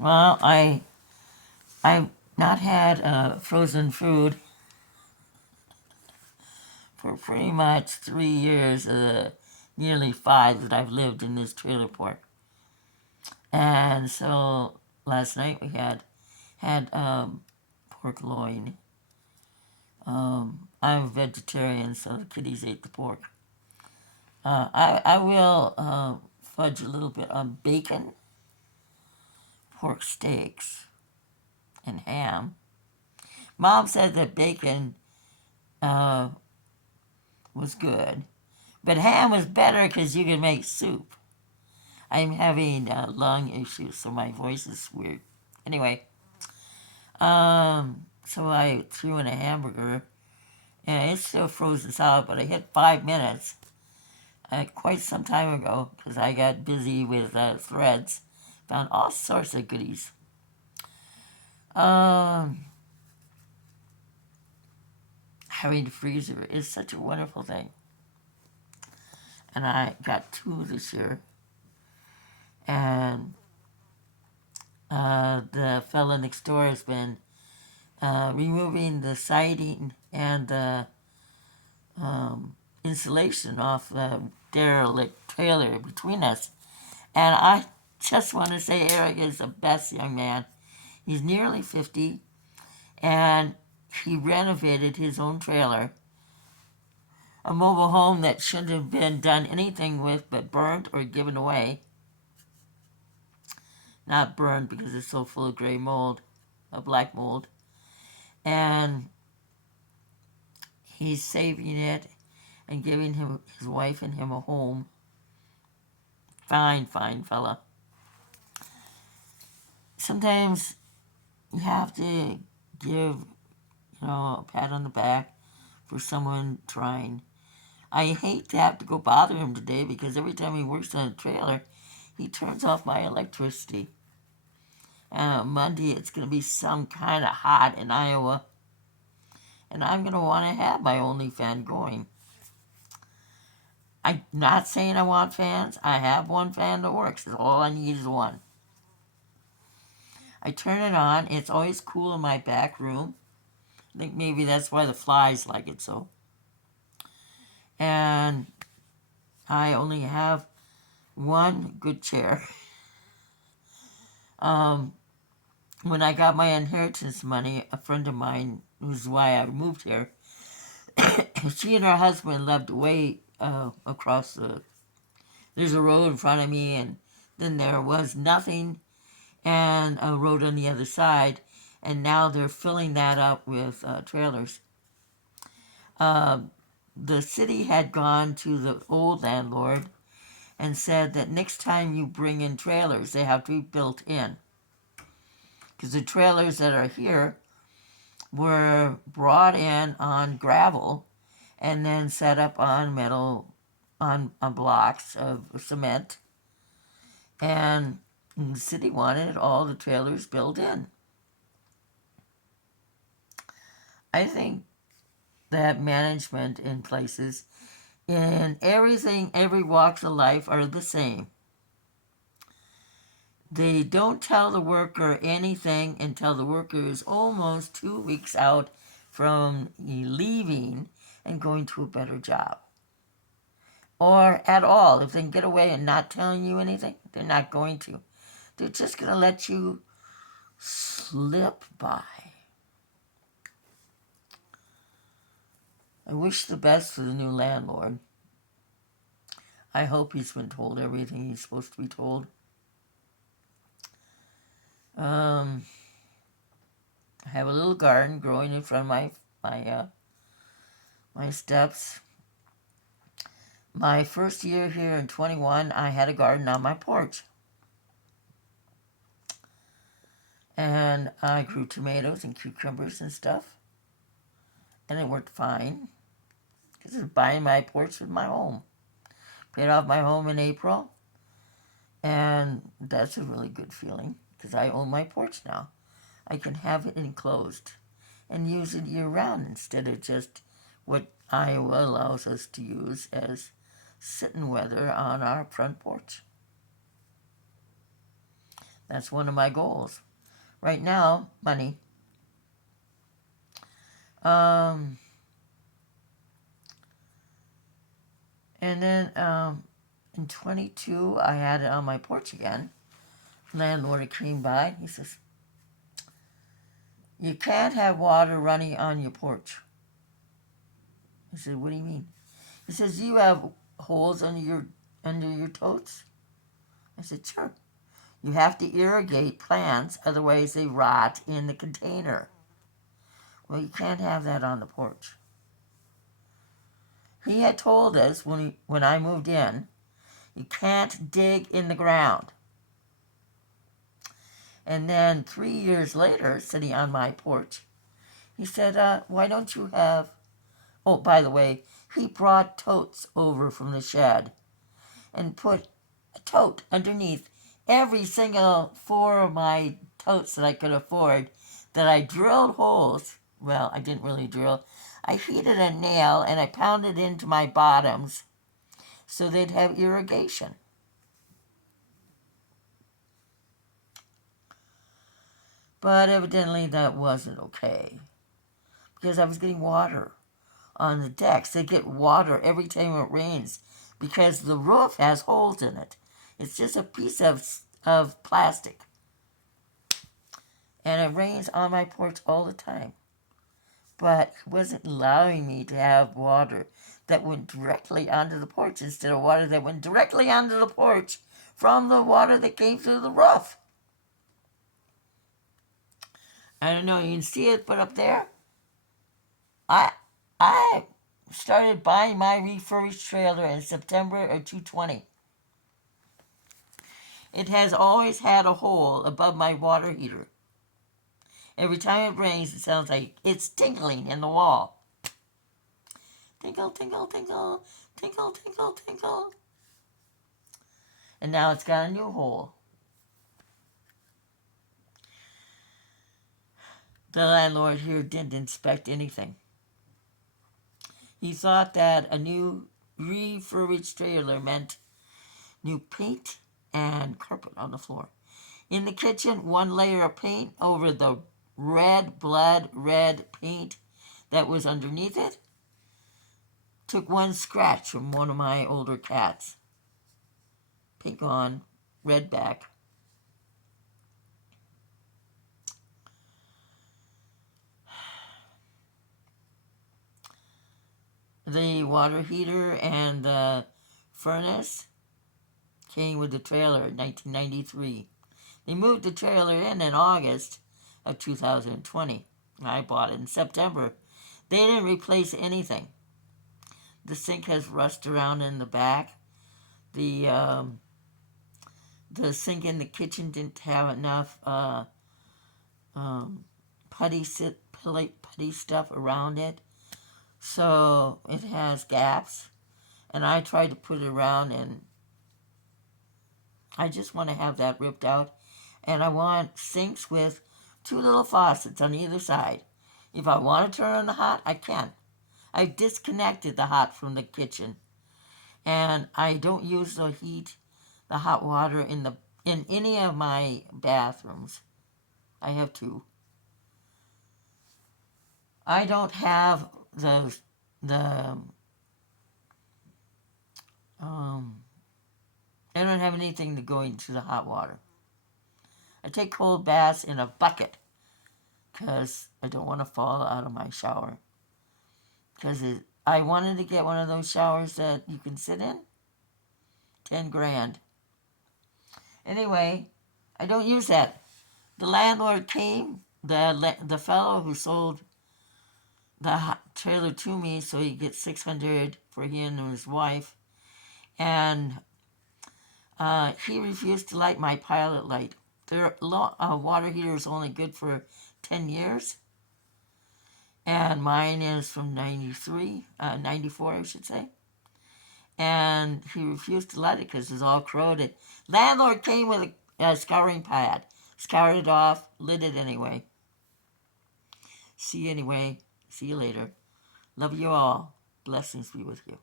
Well, I've not had frozen food for pretty much 3 years, nearly 5 that I've lived in this trailer park. And so last night we had pork loin. I'm a vegetarian, so the kiddies ate the pork. I will fudge a little bit on bacon, pork steaks, and ham. Mom said that bacon uh, was good, but ham was better because you can make soup. I'm having lung issues, so my voice is weird. Anyway, so I threw in a hamburger, and it's still frozen solid, but I hit 5 minutes quite some time ago because I got busy with threads. Found all sorts of goodies. Having a freezer is such a wonderful thing. And I got 2 this year. And the fella next door has been removing the siding and the insulation off the derelict trailer between us. And I just want to say Eric is the best young man. He's nearly 50, and he renovated his own trailer, a mobile home that shouldn't have been done anything with but burned or given away. Not burned because it's so full of gray mold, black mold. And he's saving it and giving his wife and him a home. Fine, fine fella. Sometimes you have to give, a pat on the back for someone trying. I hate to have to go bother him today because every time he works on a trailer, he turns off my electricity. And on Monday, it's going to be some kind of hot in Iowa. And I'm going to want to have my only fan going. I'm not saying I want fans. I have one fan that works. All I need is one. I turn it on. It's always cool in my back room. I think maybe that's why the flies like it so. And I only have one good chair. When I got my inheritance money, a friend of mine, who's why I moved here, she and her husband lived way across there's a road in front of me, and then there was nothing, and a road on the other side, and now they're filling that up with trailers. The city had gone to the old landlord and said that next time you bring in trailers, they have to be built in. Because the trailers that are here were brought in on gravel and then set up on metal, on blocks of cement. And the city wanted all the trailers built in. I think that management in places, in everything, every walks of life are the same. They don't tell the worker anything until the worker is almost 2 weeks out from leaving and going to a better job. Or at all. If they can get away and not telling you anything, they're not going to. They're just going to let you slip by. I wish the best for the new landlord. I hope he's been told everything he's supposed to be told. I have a little garden growing in front of my steps. My first year here in 21, I had a garden on my porch. And I grew tomatoes and cucumbers and stuff. And it worked fine. Because I was buying my porch with my home. Paid off my home in April. And that's a really good feeling. Because I own my porch now. I can have it enclosed and use it year-round instead of just what Iowa allows us to use as sitting weather on our front porch. That's one of my goals. Right now, money. Um, and then in 22, I had it on my porch again. Landlord came by. He says, "You can't have water running on your porch." I said, "What do you mean?" He says, "You have holes under your totes." I said, "Sure. You have to irrigate plants, otherwise they rot in the container." "Well, you can't have that on the porch." He had told us when I moved in, you can't dig in the ground. And then 3 years later, sitting on my porch, he said, "Why don't you have?" Oh, by the way, he brought totes over from the shed and put a tote underneath every single 4 of my totes that I could afford, that I drilled holes. Well, I didn't really drill. I heated a nail and I pounded into my bottoms so they'd have irrigation. But evidently that wasn't okay, because I was getting water on the decks. They get water every time it rains because the roof has holes in it. It's just a piece of plastic. And it rains on my porch all the time. But it wasn't allowing me to have water that went directly onto the porch instead of water that went directly onto the porch from the water that came through the roof. I don't know, you can see it, but up there, I started buying my refurbished trailer in September of 2020. It has always had a hole above my water heater. Every time it rains, it sounds like it's tinkling in the wall. Tinkle, tinkle, tinkle, tinkle, tinkle, tinkle. And now it's got a new hole. The landlord here didn't inspect anything. He thought that a new refurbished trailer meant new paint and carpet on the floor. In the kitchen, 1 layer of paint over the blood red paint that was underneath it took 1 scratch from one of my older cats. Pink on, red back. The water heater and the furnace came with the trailer in 1993. They moved the trailer in August of 2020. I bought it in September. They didn't replace anything. The sink has rust around in the back. The sink in the kitchen didn't have enough putty stuff around it, so it has gaps. And I tried to put it around, and I just want to have that ripped out. And I want sinks with 2 little faucets on either side. If I want to turn on the hot, I can. I've disconnected the hot from the kitchen, and I don't use the hot water in any of my bathrooms. I have 2. I don't have I don't have anything to go into the hot water. I take cold baths in a bucket because I don't want to fall out of my shower. Because I wanted to get one of those showers that you can sit in. 10 grand. Anyway, I don't use that. The landlord came, the fellow who sold the trailer to me, so he gets $600 for him and his wife, and he refused to light my pilot light. Their water heater is only good for 10 years, and mine is from 94, I should say. And he refused to light it because it's all corroded. Landlord came with a scouring pad, scoured it off, lit it anyway. See you later. Love you all. Blessings be with you.